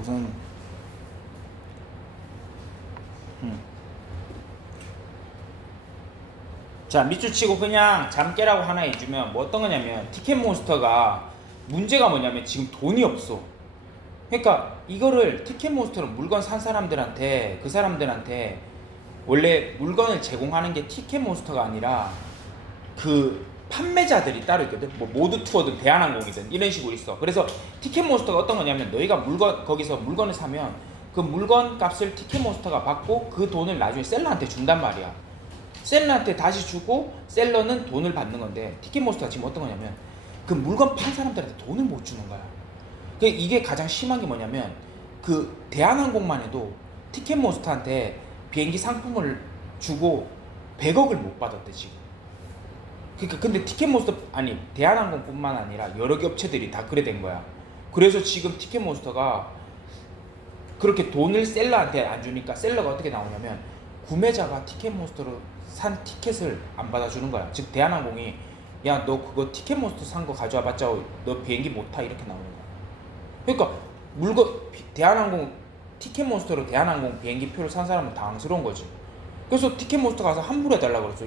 우선 자, 밑줄 치고 그냥 잠 깨라고 하나 해주면 뭐 어떤 거냐면, 티켓몬스터가 문제가 뭐냐면 지금 돈이 없어. 그러니까 이거를 티켓몬스터로 물건 산 사람들한테, 그 사람들한테 원래 물건을 제공하는 게 티켓몬스터가 아니라 그 판매자들이 따로 있거든. 뭐 모드 투어든 대한항공이든 이런 식으로 있어. 그래서 티켓몬스터가 어떤 거냐면, 너희가 거기서 물건을 사면 그 물건 값을 티켓몬스터가 받고 그 돈을 나중에 셀러한테 준단 말이야. 셀러한테 다시 주고 셀러는 돈을 받는 건데, 티켓몬스터가 지금 어떤 거냐면 그 물건 판 사람들한테 돈을 못 주는 거야. 이게 가장 심한 게 뭐냐면, 그 대한항공만 해도 티켓몬스터한테 비행기 상품을 주고 100억을 못 받았대 지금. 그러니까 근데 티켓몬스터, 아니 대한항공뿐만 아니라 여러 개 업체들이 다 그래 된 거야. 그래서 지금 티켓몬스터가 그렇게 돈을 셀러한테 안 주니까 셀러가 어떻게 나오냐면, 구매자가 티켓몬스터로 산 티켓을 안 받아주는 거야. 즉 대한항공이, 야 너 그거 티켓몬스터 산 거 가져와봤자 너 비행기 못 타, 이렇게 나오는 거야. 그러니까 대한항공 티켓몬스터로 대한항공 비행기 표를 산 사람은 당황스러운 거지. 그래서 티켓몬스터 가서 환불해달라고 그랬어.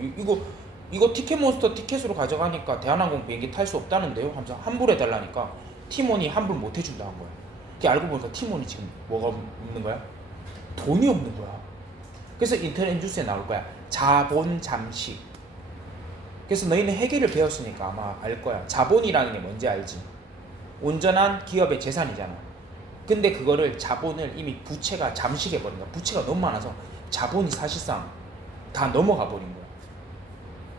이거 티켓몬스터 티켓으로 가져가니까 대한항공 비행기 탈 수 없다는데요 하면서 환불해달라니까 티몬이 환불 못 해준다는 거야. 그게 알고 보니까 티몬이 지금 뭐가 없는 거야? 돈이 없는 거야. 그래서 인터넷 뉴스에 나올 거야. 자본 잠식. 그래서 너희는 회계를 배웠으니까 아마 알 거야. 자본이라는 게 뭔지 알지? 온전한 기업의 재산이잖아. 근데 그거를, 자본을 이미 부채가 잠식해버린 거야. 부채가 너무 많아서 자본이 사실상 다 넘어가 버린 거야.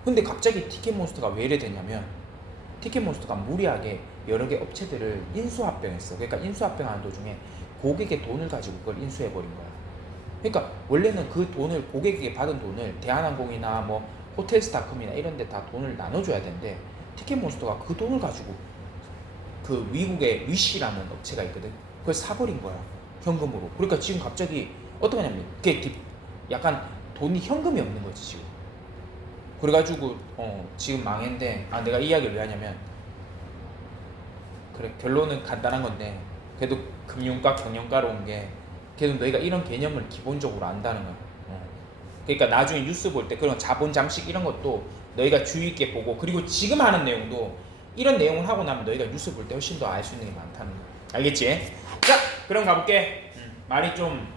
근데 갑자기 티켓몬스터가 왜 이래 됐냐면, 티켓몬스터가 무리하게 여러 개 업체들을 인수합병했어. 그러니까 인수합병하는 도중에 고객의 돈을 가지고 그걸 인수해버린 거야. 그러니까 원래는 그 돈을, 고객에게 받은 돈을 대한항공이나 뭐 호텔스타컴이나 이런 데 다 돈을 나눠줘야 되는데, 티켓몬스터가 그 돈을 가지고 그 미국의 위시라는 업체가 있거든. 그걸 사버린 거야, 현금으로. 그러니까 지금 갑자기 어떡하냐면, 그게 약간 돈이, 현금이 없는 거지 지금. 그래가지고 지금 망했는데, 내가 이 이야기를 왜 하냐면, 그래 결론은 간단한 건데, 그래도 금융과 경영과로 온 게, 그래도 너희가 이런 개념을 기본적으로 안다는 거야. 그러니까 나중에 뉴스 볼 때 그런 자본 잠식 이런 것도 너희가 주의 있게 보고, 그리고 지금 하는 내용도 이런 내용을 하고 나면 너희가 뉴스 볼 때 훨씬 더 알 수 있는 게 많다는 거야. 알겠지? 자, 그럼 가볼게. 말이 좀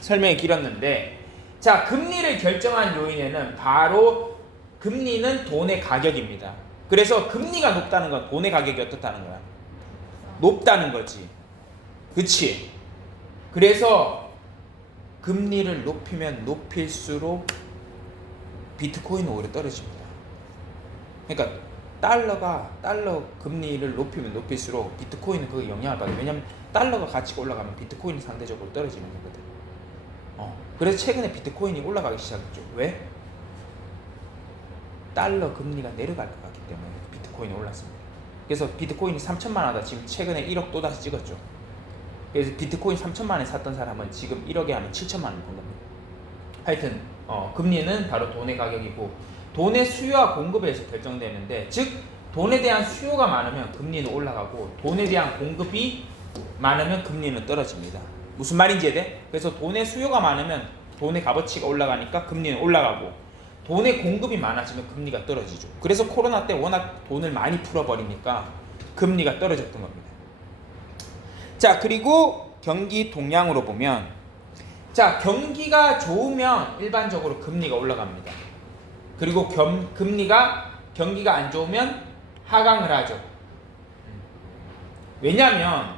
설명이 길었는데, 자, 금리를 결정한 요인에는 바로, 금리는 돈의 가격입니다. 그래서 금리가 높다는 건 돈의 가격이 어떻다는 거야? 높다는 거지. 그치? 그래서 금리를 높이면 높일수록 비트코인은 오히려 떨어집니다. 그러니까 달러 금리를 높이면 높일수록 비트코인은 그게 영향을 받아요. 왜냐면 달러가 가치가 올라가면 비트코인이 상대적으로 떨어지는 거거든. 그래서 최근에 비트코인이 올라가기 시작했죠. 왜? 달러 금리가 내려갈 것 같기 때문에 비트코인이 올랐습니다. 그래서 비트코인이 3천만 원 하다 지금 최근에 1억 또 다시 찍었죠. 그래서 비트코인 3천만 원에 샀던 사람은 지금 1억에 하면 7천만 원 번 겁니다. 하여튼 금리는 바로 돈의 가격이고, 돈의 수요와 공급에서 결정되는데, 즉 돈에 대한 수요가 많으면 금리는 올라가고, 돈에 대한 공급이 많으면 금리는 떨어집니다. 무슨 말인지 이해돼? 그래서 돈의 수요가 많으면 돈의 값어치가 올라가니까 금리는 올라가고, 돈의 공급이 많아지면 금리가 떨어지죠. 그래서 코로나 때 워낙 돈을 많이 풀어버리니까 금리가 떨어졌던 겁니다. 자, 그리고 경기 동향으로 보면, 자, 경기가 좋으면 일반적으로 금리가 올라갑니다. 그리고 경기가 안 좋으면 하강을 하죠. 왜냐하면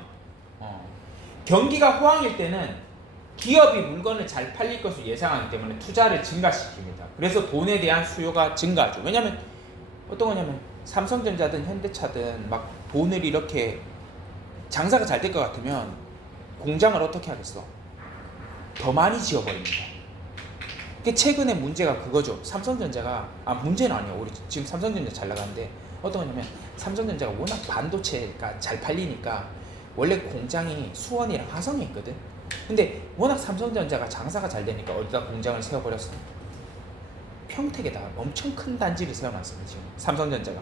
경기가 호황일 때는 기업이 물건을 잘 팔릴 것을 예상하기 때문에 투자를 증가시킵니다. 그래서 돈에 대한 수요가 증가하죠. 왜냐하면 어떤 거냐면, 삼성전자든 현대차든 막 돈을 이렇게, 장사가 잘 될 것 같으면 공장을 어떻게 하겠어? 더 많이 지어버립니다. 최근에 문제가 그거죠. 삼성전자가, 문제는 아니야. 우리 지금 삼성전자 잘 나가는데, 어떤 거냐면 삼성전자가 워낙 반도체가 잘 팔리니까 원래 공장이 수원이랑 화성에 있거든. 근데 워낙 삼성전자가 장사가 잘 되니까 어디다 공장을 세워버렸어? 평택에다 엄청 큰 단지를 세워놨습니다. 지금 삼성전자가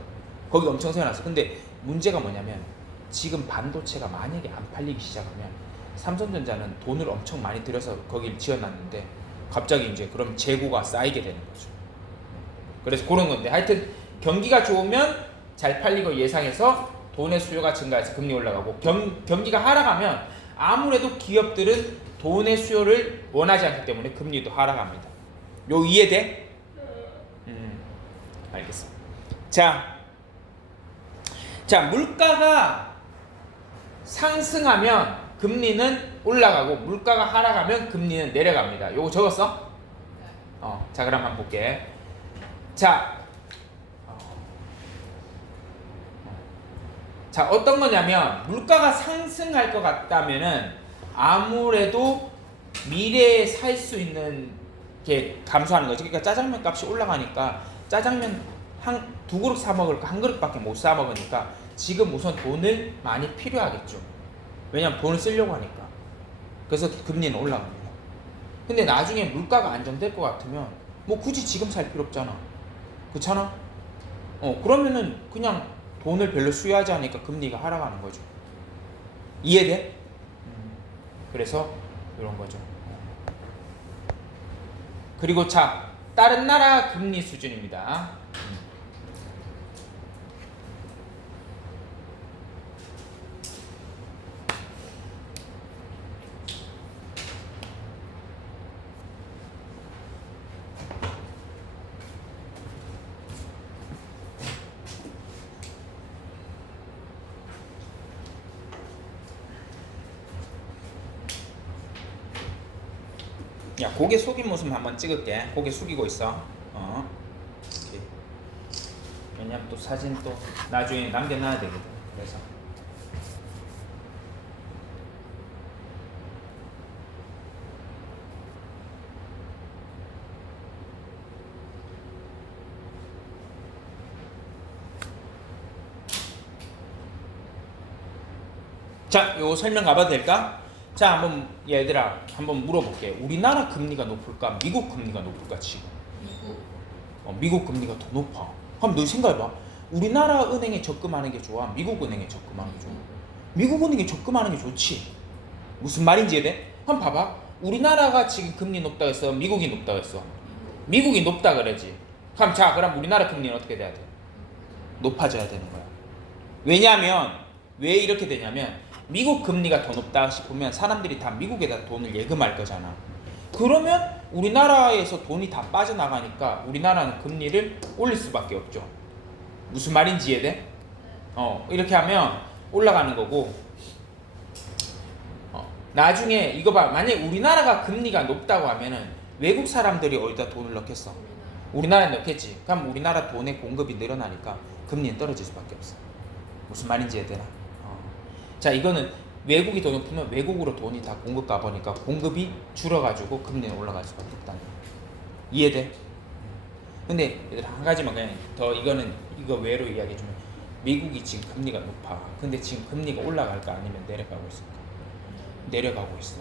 거기 엄청 세워놨어. 근데 문제가 뭐냐면, 지금 반도체가 만약에 안 팔리기 시작하면 삼성전자는 돈을 엄청 많이 들여서 거길 지어놨는데 갑자기 이제 그럼 재고가 쌓이게 되는 거죠. 그래서 그런 건데 하여튼 경기가 좋으면 잘 팔리고 예상해서 돈의 수요가 증가해서 금리 올라가고 경기가 하락하면 아무래도 기업들은 돈의 수요를 원하지 않기 때문에 금리도 하락합니다. 요 이해돼? 알겠어. 자, 물가가 상승하면 금리는 올라가고 물가가 하락하면 금리는 내려갑니다. 요거 적었어? 자 그럼 한번 볼게. 자, 어떤 거냐면 물가가 상승할 것 같다면은 아무래도 미래에 살 수 있는 게 감소하는 거지. 그러니까 짜장면 값이 올라가니까 짜장면 두 그릇 사 먹을 거 한 그릇밖에 못 사 먹으니까 지금 우선 돈을 많이 필요하겠죠. 왜냐면 돈을 쓰려고 하니까. 그래서 금리는 올라갑니다. 근데 나중에 물가가 안정될 것 같으면 뭐 굳이 지금 살 필요 없잖아. 그렇잖아? 그러면은 그냥 돈을 별로 수요하지 않으니까 금리가 하락하는 거죠. 이해돼? 그래서 이런 거죠. 그리고 자, 다른 나라 금리 수준입니다. 야, 고개 숙인 모습 한번 찍을게. 고개 숙이고 있어. 오케이. 왜냐면 또 사진 또 나중에 남겨놔야 되거든. 그래서. 자, 요거 설명 가봐도 될까? 자, 한번 얘들아 한번 물어볼게. 우리나라 금리가 높을까? 미국 금리가 높을까 지금? 미국 금리가 더 높아. 그럼 너 생각해봐. 우리나라 은행에 적금하는 게 좋아? 미국 은행에 적금하는 게 좋아? 미국 은행에 적금하는 게 좋지. 무슨 말인지 이해돼? 한번 봐봐. 우리나라가 지금 금리 높다고 했어? 미국이 높다고 했어? 미국이 높다 그러지. 그럼 우리나라 금리는 어떻게 돼야 돼? 높아져야 되는 거야. 왜냐면 왜 이렇게 되냐면 미국 금리가 더 높다 싶으면 사람들이 다 미국에다 돈을 예금할 거잖아. 그러면 우리나라에서 돈이 다 빠져나가니까 우리나라는 금리를 올릴 수밖에 없죠. 무슨 말인지 이해돼? 이렇게 하면 올라가는 거고. 나중에 이거 봐. 만약에 우리나라가 금리가 높다고 하면은 외국 사람들이 어디다 돈을 넣겠어? 우리나라에 넣겠지. 그럼 우리나라 돈의 공급이 늘어나니까 금리는 떨어질 수밖에 없어. 무슨 말인지 이해되나? 자, 이거는 외국이 더 높으면 외국으로 돈이 다 공급 가보니까 공급이 줄어가지고 금리는 올라갈 수밖에 없다는 거야. 이해돼? 근데 얘들 한 가지만 그냥 더 이거 외로 이야기해주면 미국이 지금 금리가 높아. 근데 지금 금리가 올라갈까 아니면 내려가고 있을까? 내려가고 있어.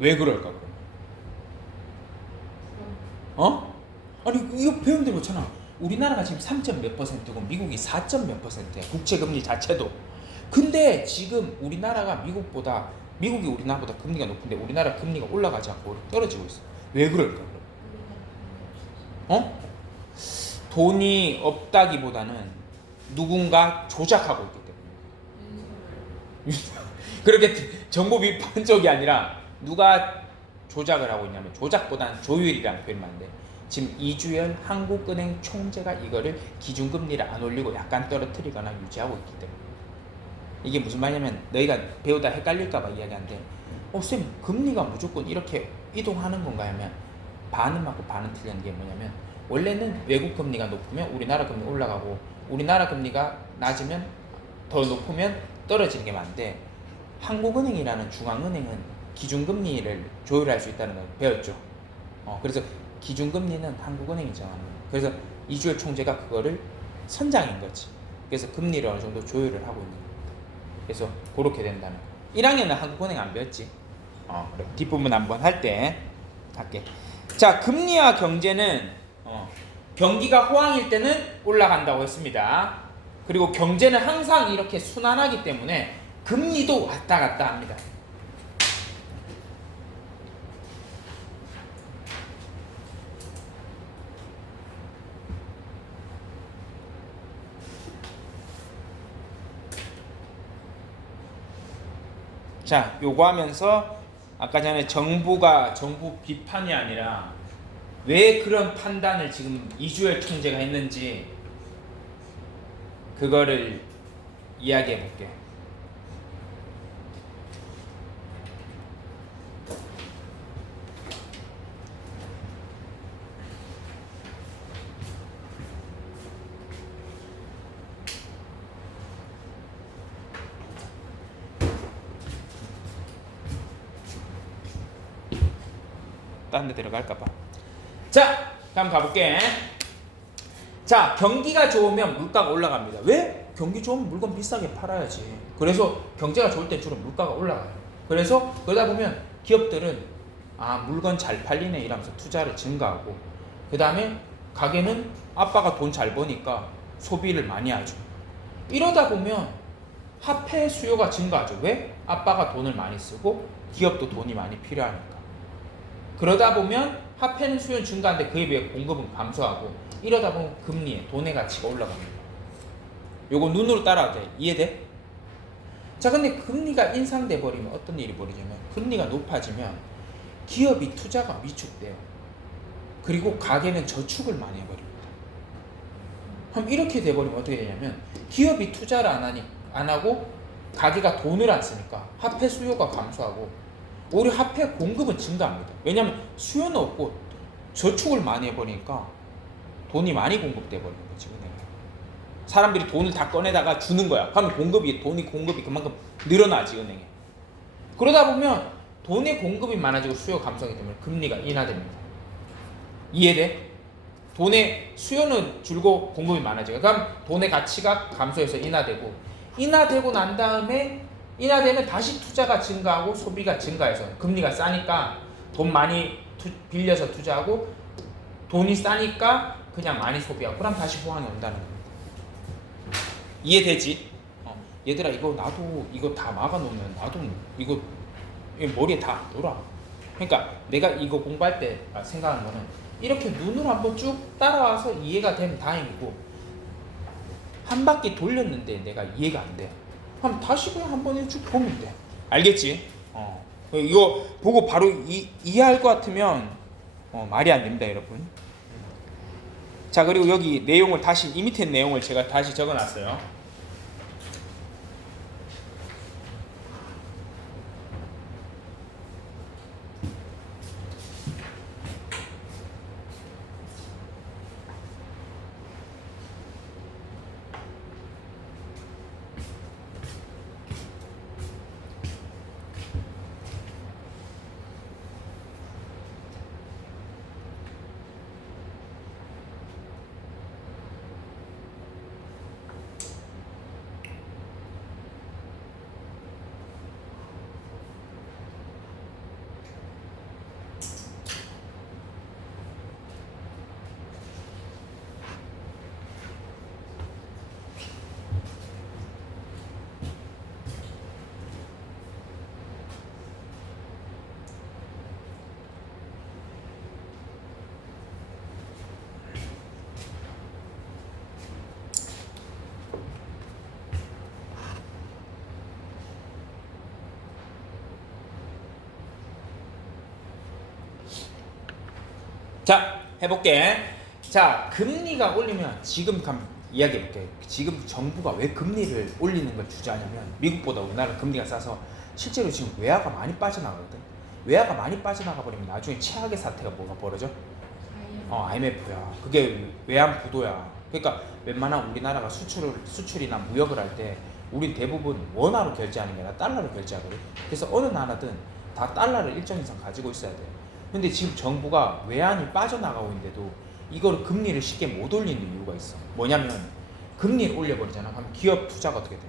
왜 그럴까 그러면? 아니 이거 배운 대로 그렇잖아. 우리나라가 지금 3점 몇 %고 미국이 4점 몇 %야. 국채 금리 자체도. 근데 지금 미국이 우리나라보다 금리가 높은데 우리나라 금리가 올라가지 않고 떨어지고 있어. 왜 그럴까? 돈이 없다기보다는 누군가 조작하고 있기 때문에. 그렇게 정보 비판 쪽이 아니라 누가 조작을 하고 있냐면 조작보다는 조율이라는 표현이 많은데 지금 이주열 한국은행 총재가 이거를 기준금리를 안 올리고 약간 떨어뜨리거나 유지하고 있기 때문에. 이게 무슨 말이냐면 너희가 배우다 헷갈릴까봐 이야기하는데 쌤 금리가 무조건 이렇게 이동하는 건가 하면 반은 맞고 반은 틀리는 게 뭐냐면 원래는 외국 금리가 높으면 우리나라 금리 올라가고 우리나라 금리가 낮으면 더 높으면 떨어지는 게 맞는데 한국은행이라는 중앙은행은 기준금리를 조율할 수 있다는 걸 배웠죠. 그래서 기준금리는 한국은행이 정하는 거예요. 그래서 이주열 총재가 그거를 선장인 거지. 그래서 금리를 어느 정도 조율을 하고 있는 거예요. 그래서 그렇게 된다는 거. 1학년은 한국은행 안 배웠지? 그래. 뒷부분 한번 할 때 할게. 자, 금리와 경제는 경기가 호황일 때는 올라간다고 했습니다. 그리고 경제는 항상 이렇게 순환하기 때문에 금리도 왔다 갔다 합니다. 자, 요거 하면서 아까 전에 정부 비판이 아니라 왜 그런 판단을 지금 이주열 총재가 했는지 그거를 이야기해 볼게요. 딴 데 들어갈까봐. 자, 그럼 가볼게. 자, 경기가 좋으면 물가가 올라갑니다. 왜? 경기 좋으면 물건 비싸게 팔아야지. 그래서 경제가 좋을 때 주로 물가가 올라가요. 그래서 그러다 보면 기업들은 물건 잘 팔리네 이러면서 투자를 증가하고, 그 다음에 가게는 아빠가 돈 잘 버니까 소비를 많이 하죠. 이러다 보면 화폐 수요가 증가하죠. 왜? 아빠가 돈을 많이 쓰고 기업도 돈이 많이 필요하니까. 그러다 보면 화폐는 수요는 증가하는데 그에 비해 공급은 감소하고, 이러다 보면 금리에 돈의 가치가 올라갑니다. 요거 눈으로 따라도 돼. 이해돼? 자, 근데 금리가 인상돼 버리면 어떤 일이 벌어지냐면, 금리가 높아지면 기업이 투자가 위축돼요. 그리고 가게는 저축을 많이 해버립니다. 그럼 이렇게 돼버리면 어떻게 되냐면, 기업이 투자를 안 하고 가게가 돈을 안 쓰니까 화폐 수요가 감소하고 오히려 화폐 공급은 증가합니다. 왜냐하면 수요는 없고 저축을 많이 해버리니까 돈이 많이 공급돼 버리는 거지. 은행에 사람들이 돈을 다 꺼내다가 주는 거야. 그러면 돈이 공급이 그만큼 늘어나지, 은행에. 그러다 보면 돈의 공급이 많아지고 수요 감소하기 때문에 금리가 인하됩니다. 이해돼? 돈의 수요는 줄고 공급이 많아지고, 그럼 돈의 가치가 감소해서 인하되고 난 다음에, 인하되면 다시 투자가 증가하고 소비가 증가해서 금리가 싸니까 돈 많이 빌려서 투자하고, 돈이 싸니까 그냥 많이 소비하고, 그럼 다시 호황이 온다는 겁니다. 이해되지? 얘들아, 나도 이거 다 막아놓으면 나도 이거 머리에 다 돌아. 그러니까 내가 이거 공부할 때 생각하는 거는, 이렇게 눈으로 한번 쭉 따라와서 이해가 되면 다행이고, 한 바퀴 돌렸는데 내가 이해가 안 돼. 그럼 다시 그냥 한 번에 쭉 보면 돼. 알겠지? 이거 보고 바로 이해할 것 같으면 말이 안 됩니다, 여러분. 자, 그리고 여기 내용을 다시, 이 밑에 내용을 제가 다시 적어놨어요. 자, 해볼게. 자, 금리가 올리면, 지금 이야기해볼게. 지금 정부가 왜 금리를 올리는 걸 주저하냐면, 미국보다 우리나라 금리가 싸서 실제로 지금 외화가 많이 빠져나가거든. 외화가 많이 빠져나가 버리면 나중에 최악의 사태가 뭐가 벌어져? IMF야. 그게 외환 부도야. 그러니까 웬만한 우리나라가 수출이나 무역을 할 때 우린 대부분 원화로 결제하는 게 아니라 달러로 결제하거든. 그래서 어느 나라든 다 달러를 일정 이상 가지고 있어야 돼. 근데 지금 정부가 외환이 빠져나가고 있는데도 이걸 금리를 쉽게 못 올리는 이유가 있어. 뭐냐면, 금리를 올려버리잖아. 그럼 기업 투자가 어떻게 돼?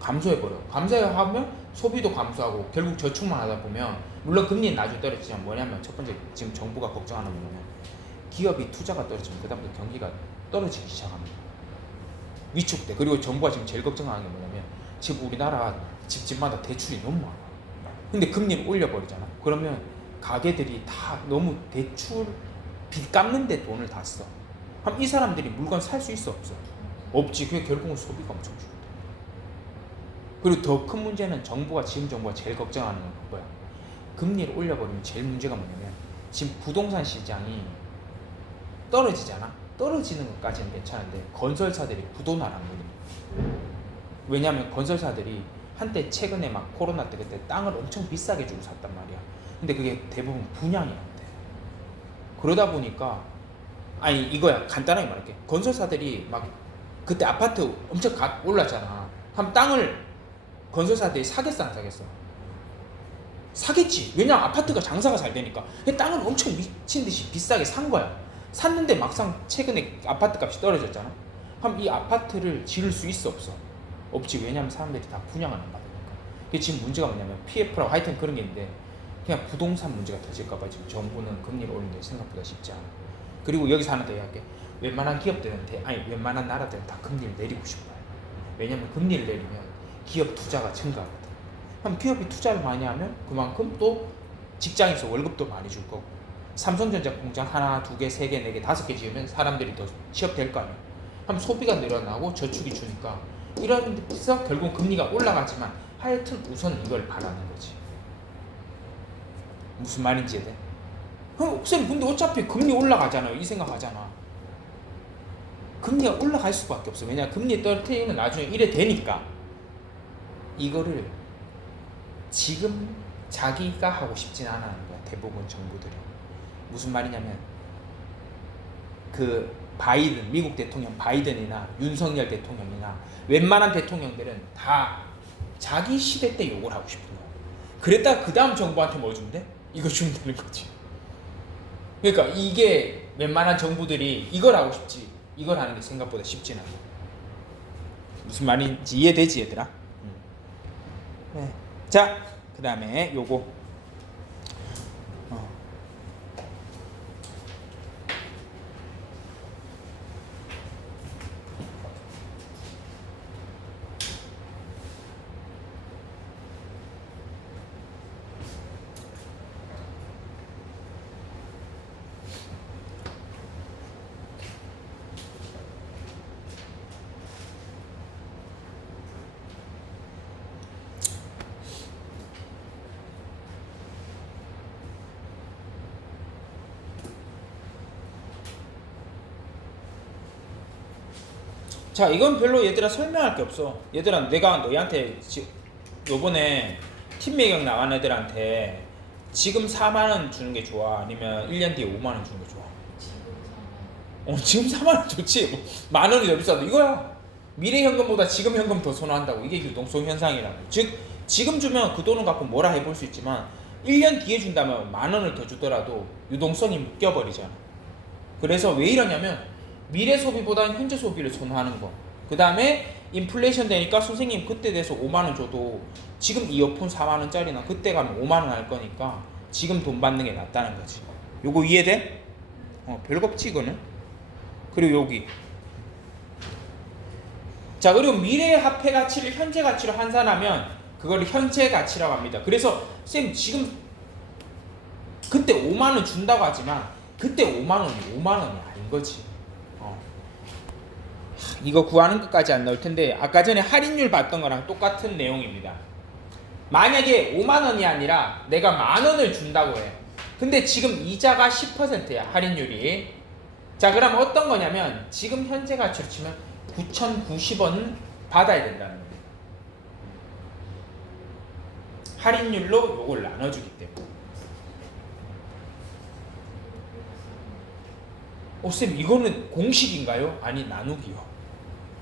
감소해버려. 감소하면 소비도 감소하고 결국 저축만 하다 보면, 물론 금리는 나중에 떨어지지만, 뭐냐면 첫 번째 지금 정부가 걱정하는 건 뭐냐면, 기업이 투자가 떨어지면 그 다음부터 경기가 떨어지기 시작합니다. 위축돼. 그리고 정부가 지금 제일 걱정하는 게 뭐냐면, 지금 우리나라 집집마다 대출이 너무 많아. 근데 금리를 올려버리잖아. 그러면 가게들이 다 너무 대출 빚 갚는데 돈을 다 써. 그럼 이 사람들이 물건 살 수 있어, 없어? 없지. 그게 결국은 소비가 엄청 줄어들어. 그리고 더 큰 문제는 지금 정부가 제일 걱정하는 건 뭐야? 금리를 올려버리면 제일 문제가 뭐냐면 지금 부동산 시장이 떨어지잖아. 떨어지는 것까지는 괜찮은데 건설사들이 부도나란 거거든. 왜냐하면 건설사들이 한때 최근에 막 코로나 때 그때 땅을 엄청 비싸게 주고 샀단 말이야. 근데 그게 대부분 분양이 안 돼. 그러다 보니까 아니 이거야 간단하게 말할게. 건설사들이 막 그때 아파트 엄청 올랐잖아. 그럼 땅을 건설사들이 사겠어 안 사겠어? 사겠지. 왜냐 아파트가 장사가 잘 되니까. 땅을 엄청 미친 듯이 비싸게 산 거야. 샀는데 막상 최근에 아파트 값이 떨어졌잖아. 그럼 이 아파트를 지을 수 있어 없어? 없지. 왜냐면 사람들이 다 분양을 안 받으니까. 이게 지금 문제가 뭐냐면 PF라고 하여튼 그런 게 있는데 그냥 부동산 문제가 터질까봐 지금 정부는 금리를 올리는 게 생각보다 쉽지 않아. 그리고 여기서 하나 더 이야기할게. 웬만한 기업들한테 웬만한 나라들은 다 금리를 내리고 싶어요. 왜냐면 금리를 내리면 기업 투자가 증가하거든. 그럼 기업이 투자를 많이 하면 그만큼 또 직장에서 월급도 많이 줄 거고 삼성전자 공장 하나, 두 개, 세 개, 네 개, 다섯 개 지으면 사람들이 더 취업될 거 아니야. 그럼 소비가 늘어나고 저축이 주니까 이런 데서 결국 금리가 올라가지만 하여튼 우선 이걸 바라는 거지. 무슨 말인지 이해돼? 쌤 근데 어차피 금리 올라가잖아요. 이 생각하잖아. 금리가 올라갈 수밖에 없어. 왜냐 금리 떨어뜨리면 나중에 이래 되니까 이거를 지금 자기가 하고 싶진 않아하는 거야. 대부분 정부들이. 무슨 말이냐면 그 바이든 미국 대통령 바이든이나 윤석열 대통령이나 웬만한 대통령들은 다 자기 시대 때 욕을 하고 싶은 거야. 그랬다가 그 다음 정부한테 뭐 준대? 이거 준다는 거지. 그러니까 이게 웬만한 정부들이 이걸 하고 싶지 이걸 하는 게 생각보다 쉽진 않아. 무슨 말인지 이해되지 얘들아? 네. 자, 그 다음에 요거 자 이건 별로 얘들아 설명할 게 없어. 얘들아 내가 너희한테 요번에 팀 매경 나간 애들한테 지금 4만원 주는 게 좋아? 아니면 1년 뒤에 5만원 주는 게 좋아? 지금 4만원 좋지. 뭐, 만원이 더 비싸도 이거야. 미래 현금보다 지금 현금 더 선호한다고. 이게 유동성 현상이라고. 즉 지금 주면 그 돈을 갖고 뭐라 해볼 수 있지만 1년 뒤에 준다면 만원을 더 주더라도 유동성이 묶여버리잖아. 그래서 왜 이러냐면 미래 소비보다는 현재 소비를 선호하는 거. 그 다음에 인플레이션 되니까 선생님 그때 돼서 5만원 줘도 지금 이어폰 4만원짜리나 그때 가면 5만원 할 거니까 지금 돈 받는 게 낫다는 거지. 요거 이해돼? 별거 없지 이거는. 그리고 여기 자 그리고 미래의 화폐 가치를 현재 가치로 환산하면 그거를 현재 가치라고 합니다. 그래서 쌤 지금 그때 5만원 준다고 하지만 그때 5만원이 5만원이 아닌 거지. 이거 구하는 것까지 안 나올 텐데 아까 전에 할인율 봤던 거랑 똑같은 내용입니다. 만약에 5만원이 아니라 내가 만원을 준다고 해. 근데 지금 이자가 10%야 할인율이. 자 그럼 어떤 거냐면 지금 현재 가치로 치면 9,090원 받아야 된다는 거예요. 할인율로 요걸 나눠주기 때문에. 쌤 이거는 공식인가요? 아니 나누기요.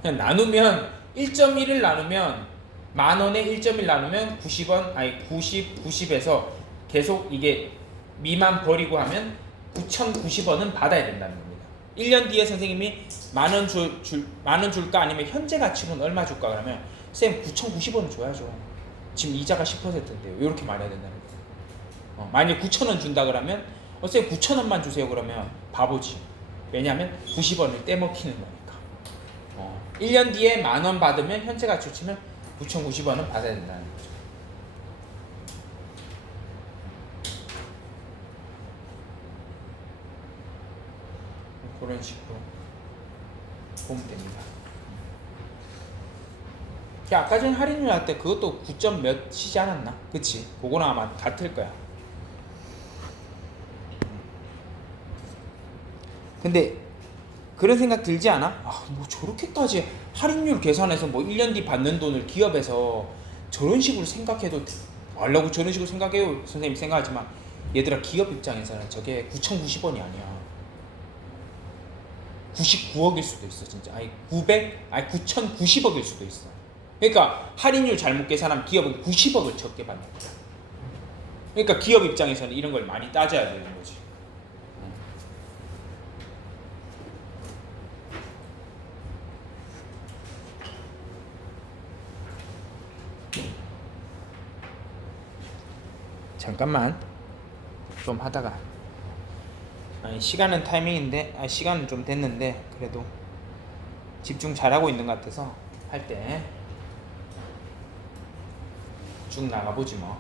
그냥 나누면 1.1을 나누면 만원에 1.1 나누면 90원 아니 90에서 계속 이게 미만 버리고 하면 9,090원은 받아야 된다는 겁니다. 1년 뒤에 선생님이 만원 줄까 아니면 현재 가치로는 얼마 줄까 그러면 쌤 9,090원을 줘야죠. 지금 이자가 10%인데요. 이렇게 말해야 된다는 거예요. 만약에 9,000원 준다 그러면 쌤 9,000원만 주세요 그러면 바보지. 왜냐하면 90원을 떼먹히는 거니까. 1년 뒤에 만원 받으면 현재 가치로 치면 9,090원은 받아야 된다는 거죠. 그런 식으로 보면 됩니다. 아까 전에 할인율 할 때 그것도 9점 몇이지 않았나? 그치? 그거랑 아마 같을 거야. 근데 그런 생각 들지 않아? 아, 뭐 저렇게까지 할인율 계산해서 뭐 1년 뒤 받는 돈을 기업에서 저런 식으로 생각해도 알라고 저런 식으로 생각해요. 선생님이 생각하지만 얘들아, 기업 입장에서는 저게 9,090원이 아니야. 99억일 수도 있어. 진짜 아니 9,090억일 수도 있어. 그러니까 할인율 잘못 계산하면 기업은 90억을 적게 받는 거야. 그러니까 기업 입장에서는 이런 걸 많이 따져야 되는 거지. 잠깐만 좀 하다가 아니, 시간은 타이밍인데 시간은 좀 됐는데 그래도 집중 잘하고 있는 것 같아서 할 때 쭉 나가보지 뭐.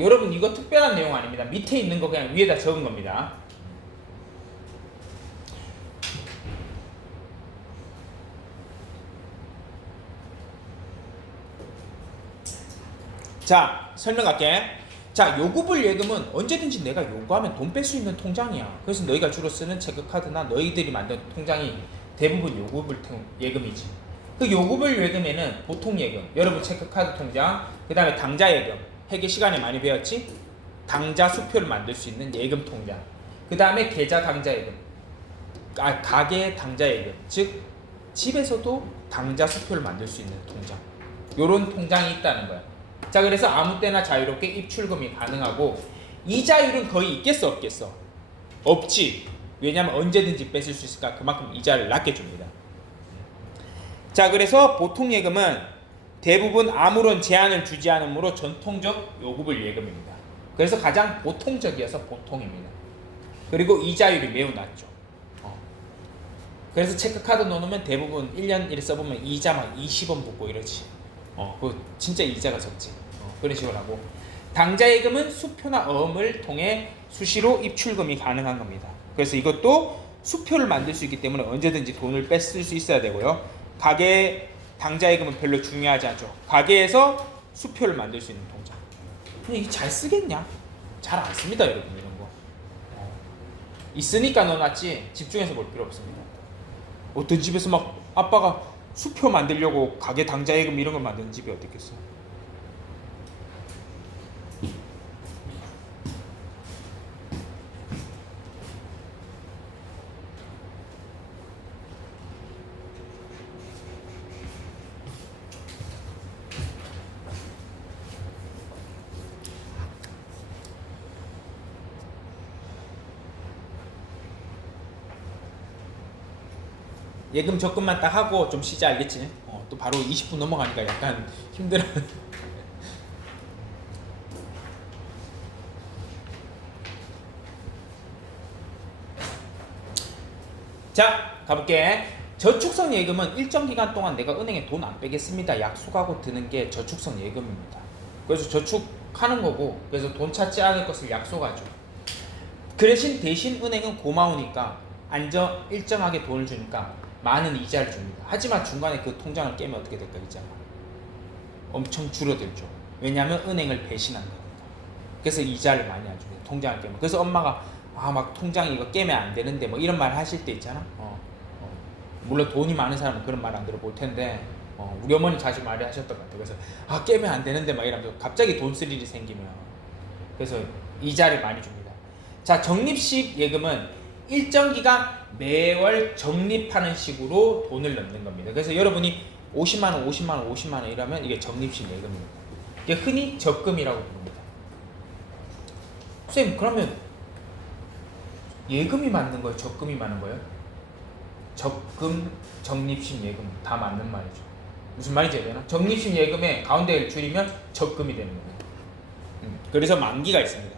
여러분 이거 특별한 내용 아닙니다. 밑에 있는 거 그냥 위에다 적은 겁니다. 자, 설명할게. 자, 요구불 예금은 언제든지 내가 요구하면 돈 뺄 수 있는 통장이야. 그래서 너희가 주로 쓰는 체크카드나 너희들이 만든 통장이 대부분 요구불 예금이지. 그 요구불 예금에는 보통 예금, 여러분 체크카드 통장, 그 다음에 당좌 예금, 회계 시간에 많이 배웠지? 당좌 수표를 만들 수 있는 예금 통장, 그 다음에 계좌 당좌 예금, 가계 당좌 예금, 즉 집에서도 당좌 수표를 만들 수 있는 통장, 요런 통장이 있다는 거야. 자, 그래서 아무 때나 자유롭게 입출금이 가능하고 이자율은 거의 있겠어 없겠어? 없지. 왜냐면 언제든지 뺏을 수 있으니까 그만큼 이자를 낮게 줍니다. 자, 그래서 보통 예금은 대부분 아무런 제한을 주지 않으므로 전통적 요구불 예금입니다. 그래서 가장 보통적이어서 보통입니다. 그리고 이자율이 매우 낮죠. 그래서 체크카드 넣으면 대부분 1년 일 써보면 이자 막 20원 붙고 이러지. 그 진짜 이자가 적지. 그런 식으로 하고, 당좌 예금은 수표나 어음을 통해 수시로 입출금이 가능한 겁니다. 그래서 이것도 수표를 만들 수 있기 때문에 언제든지 돈을 뺏을 수 있어야 되고요. 가계 당좌 예금은 별로 중요하지 않죠. 가계에서 수표를 만들 수 있는 통장. 근데 이게 잘 쓰겠냐? 잘 안 씁니다, 여러분. 이런 거 있으니까 넣어놨지 집중해서 볼 필요 없습니다. 어떤 집에서 막 아빠가 수표 만들려고 가계 당좌 예금 이런 걸 만드는 집이 어디 있겠어. 예금 적금만 딱 하고 좀 쉬자, 알겠지? 또 바로 20분 넘어가니까 약간 힘들어. 자, 가볼게. 저축성 예금은 일정 기간 동안 내가 은행에 돈 안 빼겠습니다 약속하고 드는 게 저축성 예금입니다. 그래서 저축하는 거고, 그래서 돈 찾지 않을 것을 약속하죠. 그 대신 은행은 고마우니까 일정하게 돈을 주니까 많은 이자를 줍니다. 하지만 중간에 그 통장을 깨면 어떻게 될까? 이자가 엄청 줄어들죠. 왜냐하면 은행을 배신한 거니까. 그래서 이자를 많이 안 줍니다. 통장을 깨면. 그래서 엄마가 막 통장 이거 깨면 안 되는데 뭐 이런 말 하실 때 있잖아. 물론 돈이 많은 사람은 그런 말 안 들어볼 텐데 우리 어머니 자주 말을 하셨던 것 같아요. 그래서 깨면 안 되는데 막 이러면서 갑자기 돈 쓸 일이 생기면 그래서 이자를 많이 줍니다. 자, 적립식 예금은 일정 기간 매월 적립하는 식으로 돈을 넣는 겁니다. 그래서 여러분이 50만원, 50만원, 50만원 이러면 이게 적립식 예금입니다. 이게 흔히 적금이라고 부릅니다. 선생님, 그러면 예금이 맞는 거예요? 적금이 맞는 거예요? 적금, 적립식 예금 다 맞는 말이죠. 무슨 말인지 알잖아? 적립식 예금의 가운데를 줄이면 적금이 되는 거예요. 그래서 만기가 있습니다.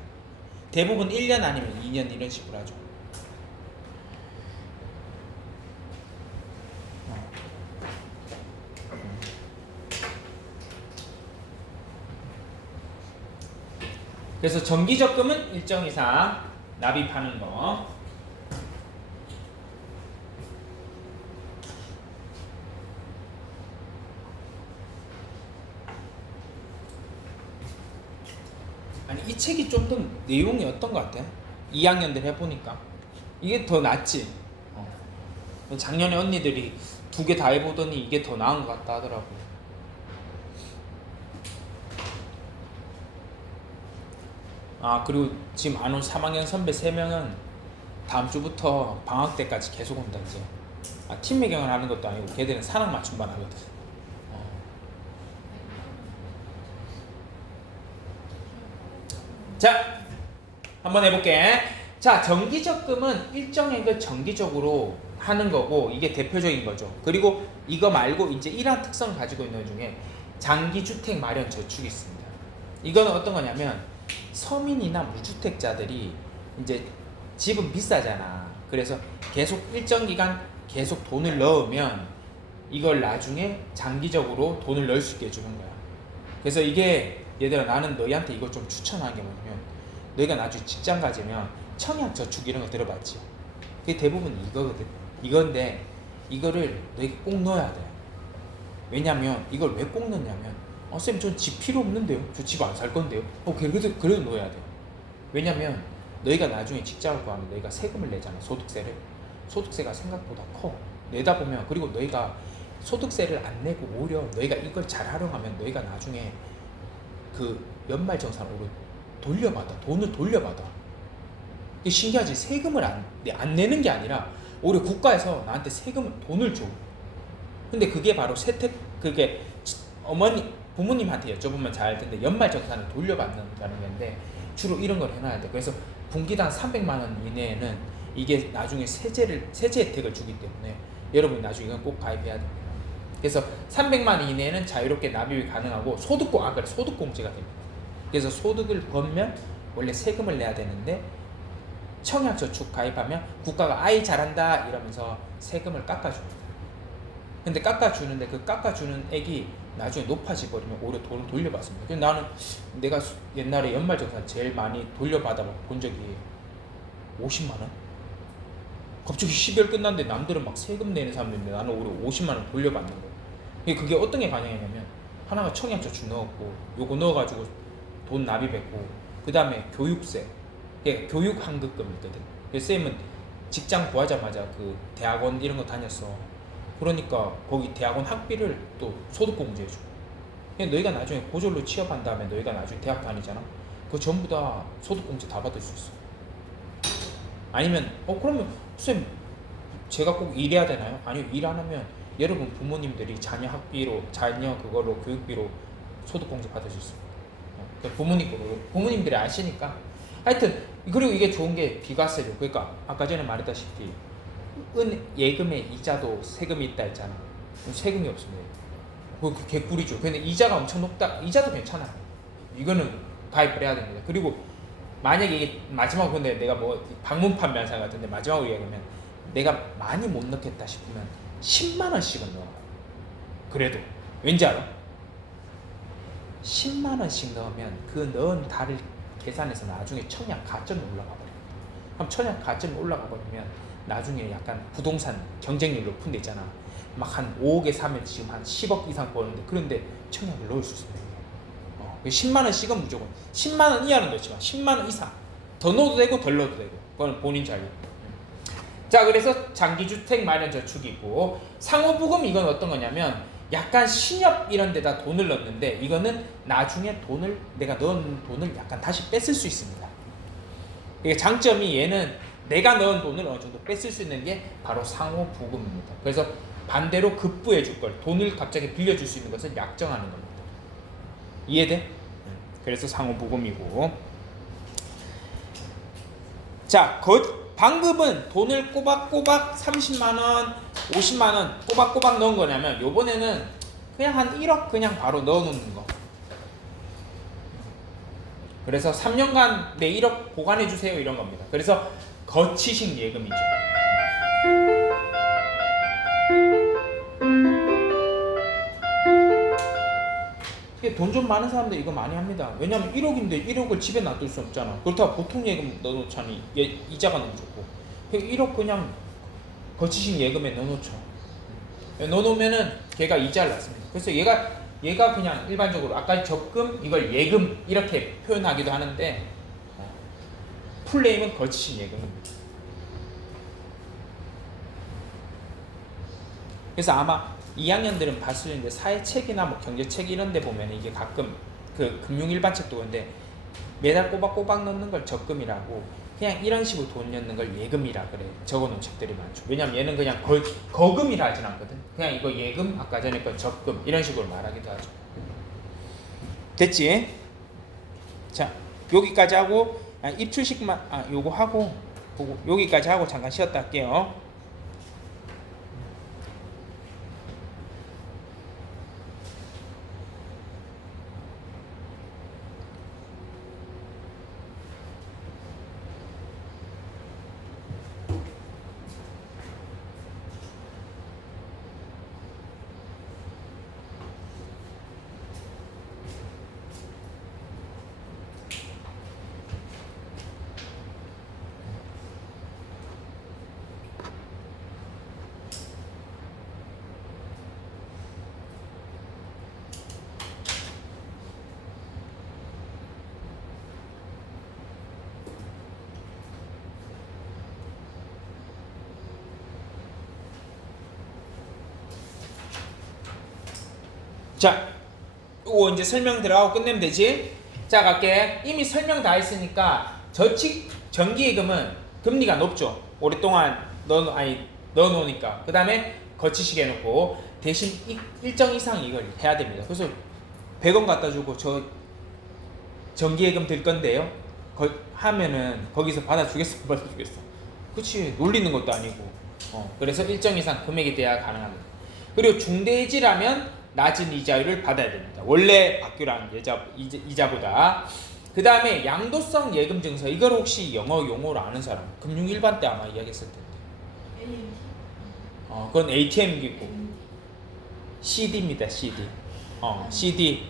대부분 1년 아니면 2년 이런 식으로 하죠. 그래서 정기적금은 일정 이상 납입하는 거. 책이 좀 더 내용이 어떤 것 같아? 2학년들 해보니까 이게 더 낫지. 작년에 언니들이 2개 다 해보더니 이게 더 나은 것 같다 하더라고. 그리고 지금 안 온 3학년 선배 3명은 다음 주부터 방학 때까지 계속 온다 이제. 팀 매경을 하는 것도 아니고 걔들은 산학 맞춤반 하거든. 자, 한번 해볼게. 자, 정기적금은 일정액을 정기적으로 하는 거고 이게 대표적인 거죠. 그리고 이거 말고 이제 이러한 특성을 가지고 있는 것 중에 장기주택 마련 저축이 있습니다. 이거는 어떤 거냐면 서민이나 무주택자들이 이제 집은 비싸잖아. 그래서 계속 일정 기간 계속 돈을 넣으면 이걸 나중에 장기적으로 돈을 넣을 수 있게 해주는 거야. 그래서 이게 얘들아 나는 너희한테 이거 좀 추천하는 게 뭐냐면 너희가 나중에 직장 가지면 청약저축 이런 거 들어봤지? 그게 대부분 이거거든. 이건데 이거를 너희가 꼭 넣어야 돼. 왜냐면 이걸 왜 꼭 넣냐면 쌤 전 집 필요 없는데요. 저 집 안 살 건데요. 그래도 넣어야 돼. 왜냐면 너희가 나중에 직장을 구하면 너희가 세금을 내잖아. 소득세를. 소득세가 생각보다 커. 내다 보면 그리고 너희가 소득세를 안 내고 오히려 너희가 이걸 잘 활용하면 너희가 나중에 그 연말정산으로 돌려받아. 돈을 돌려받아. 이게 신기하지? 세금을 안 내는 게 아니라 오히려 국가에서 나한테 돈을 줘. 근데 그게 바로 그게 부모님한테 여쭤보면 잘 알 텐데 연말정산을 돌려받는다는 건데 주로 이런 걸 해놔야 돼. 그래서 분기당 300만 원 이내에는 이게 나중에 세제 혜택을 주기 때문에 여러분이 나중에 이건 꼭 가입해야 됩니다. 그래서 300만 원 이내에는 자유롭게 납입이 가능하고 소득공제가 됩니다. 그래서 소득을 벌면 원래 세금을 내야 되는데 청약저축 가입하면 국가가 아이 잘한다 이러면서 세금을 깎아줍니다. 근데 깎아주는데 그 깎아주는 액이 나중에 높아져 버리면 오히려 돈을 돌려받습니다. 그래서 나는 내가 옛날에 연말정산 제일 많이 돌려받아 본 적이 50만 원? 갑자기 12월 끝났는데 남들은 막 세금 내는 사람들인데 나는 오히려 50만 원 돌려받는 거예요. 그게 어떤 게 가능했냐면 하나가 청약저축 넣었고 요거 넣어가지고 돈 납입했고 그 다음에 교육세, 교육환급금 있거든. 그래서 쌤은 직장 구하자마자 그 대학원 이런 거 다녔어. 그러니까 거기 대학원 학비를 또 소득공제해줘. 그냥 너희가 나중에 고졸로 취업한 다음에 너희가 나중에 대학 다니잖아. 그거 전부 다 소득공제 다 받을 수 있어. 아니면 그러면 쌤 제가 꼭 일해야 되나요? 아니요, 일 안 하면 여러분 부모님들이 자녀 그걸로 교육비로 소득공제 받으실 수 있어요. 부모님들이 아시니까. 하여튼 그리고 이게 좋은 게 비과세죠. 그러니까 아까 전에 말했다시피 예금에 이자도 세금이 있다 했잖아. 세금이 없습니다. 그거 개꿀이죠. 근데 이자가 엄청 높다. 이자도 괜찮아요. 이거는 가입을 해야 됩니다. 그리고 만약에 이게 마지막으로 근데 내가 뭐 방문 판매한 같은데 마지막으로 얘기하면 내가 많이 못 넣겠다 싶으면 10만 원씩은 넣어. 그래도 왠지 알아? 10만 원씩 넣으면 그 넣은 달을 계산해서 나중에 청약 가점이 올라가 버려. 그럼 청약 가점이 올라가 버리면 나중에 약간 부동산 경쟁률 높은 데 있잖아. 막 한 5억에 사면 지금 한 10억 이상 버는데 그런데 청약을 넣을 수 있습니다. 10만 원씩은 무조건. 10만 원 이하는 넣지만 10만 원 이상 더 넣어도 되고 덜 넣어도 되고 그건 본인 자유. 자, 그래서 장기주택 마련 저축이고 상호부금 이건 어떤 거냐면 약간 신협 이런 데다 돈을 넣는데 이거는 나중에 내가 넣은 돈을 약간 다시 뺏을 수 있습니다. 이게 장점이 얘는 내가 넣은 돈을 어느 정도 뺏을 수 있는 게 바로 상호부금입니다. 그래서 반대로 급부해 줄 걸 돈을 갑자기 빌려줄 수 있는 것을 약정하는 겁니다. 이해돼? 그래서 상호부금이고. 자, 방금은 돈을 꼬박꼬박 30만원 50만원 꼬박꼬박 넣은 거냐면 요번에는 그냥 한 1억 그냥 바로 넣어놓는 거. 그래서 3년간 내 1억 보관해주세요 이런 겁니다. 그래서 거치식 예금이죠. 돈 좀 많은 사람들 이거 많이 합니다. 왜냐면 1억인데 1억을 집에 놔둘 수 없잖아. 그렇다고 보통 예금 넣어놓자니 이자가 너무 좋고 1억 그냥 거치식 예금에 넣어놓죠. 넣어놓으면은 걔가 이자를 낳습니다. 그래서 얘가 그냥 일반적으로 아까 적금 이걸 예금 이렇게 표현하기도 하는데 풀네임은 거치식 예금입니다. 그래서 아마 2학년들은 봤을 텐데 사회책이나 뭐 경제책 이런 데 보면 이게 가끔 그 금융일반책도 그런데 매달 꼬박꼬박 넣는 걸 적금이라고 그냥 이런 식으로 돈 넣는 걸 예금이라 그래 적어놓은 책들이 많죠. 왜냐면 얘는 그냥 거금이라 하진 않거든. 그냥 이거 예금, 아까 전에 거 적금 이런 식으로 말하기도 하죠. 됐지? 자 여기까지 하고 입출식만 요거 하고 보고 여기까지 하고 잠깐 쉬었다 할게요. 자, 이거 이제 설명 들어가고 끝내면 되지? 자, 갈게. 이미 설명 다 했으니까 정기예금은 금리가 높죠. 오랫동안 넣어놓으니까. 그 다음에 거치식 해놓고 대신 일정 이상 이걸 해야 됩니다. 그래서 100원 갖다 주고 저 정기예금 들 건데요. 하면은 거기서 받아주겠어? 못 받아주겠어? 그치, 놀리는 것도 아니고. 그래서 일정 이상 금액이 돼야 가능합니다. 그리고 중대해지라면 낮은 이자율을 받아야 됩니다. 원래 받기로 이자보다. 그 다음에 양도성 예금 증서. 이걸 혹시 영어 용어로 아는 사람? 금융 일반 때 아마 이야기했을 텐데. 그건 ATM기고 CD입니다. CD. CD.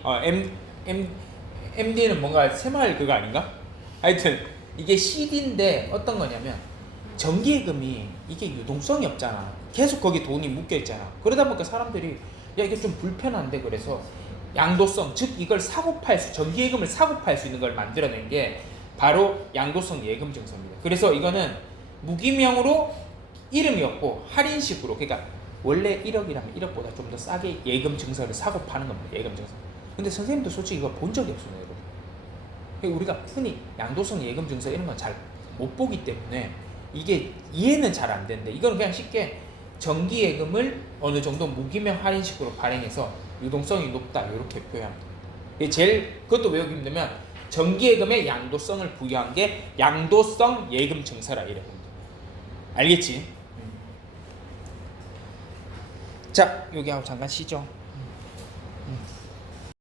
MD는 뭔가 새마을 그거 아닌가? 하여튼 이게 CD인데 어떤 거냐면 정기예금이 이게 유동성이 없잖아. 계속 거기 돈이 묶여 있잖아. 그러다 보니까 사람들이 야 이게 좀 불편한데 그래서 양도성 즉 이걸 정기예금을 사고 팔 수 있는 걸 만들어낸 게 바로 양도성 예금 증서입니다. 그래서 이거는 무기명으로 이름이 없고 할인식으로 그러니까 원래 1억이라면 1억보다 좀 더 싸게 예금 증서를 사고 파는 겁니다. 예금 증서. 근데 선생님도 솔직히 이거 본 적이 없어요, 여러분. 그러니까 우리가 흔히 양도성 예금 증서 이런 건 잘 못 보기 때문에 이게 이해는 잘 안 되는데 이거는 그냥 쉽게 정기예금을 어느 정도 무기명 할인식으로 발행해서 유동성이 높다 이렇게 표현합니다. 그것도 외우기 힘들면 정기예금의 양도성을 부여한 게 양도성 예금 증서라 이래 봅니다. 알겠지? 자 여기 하고 잠깐 쉬죠.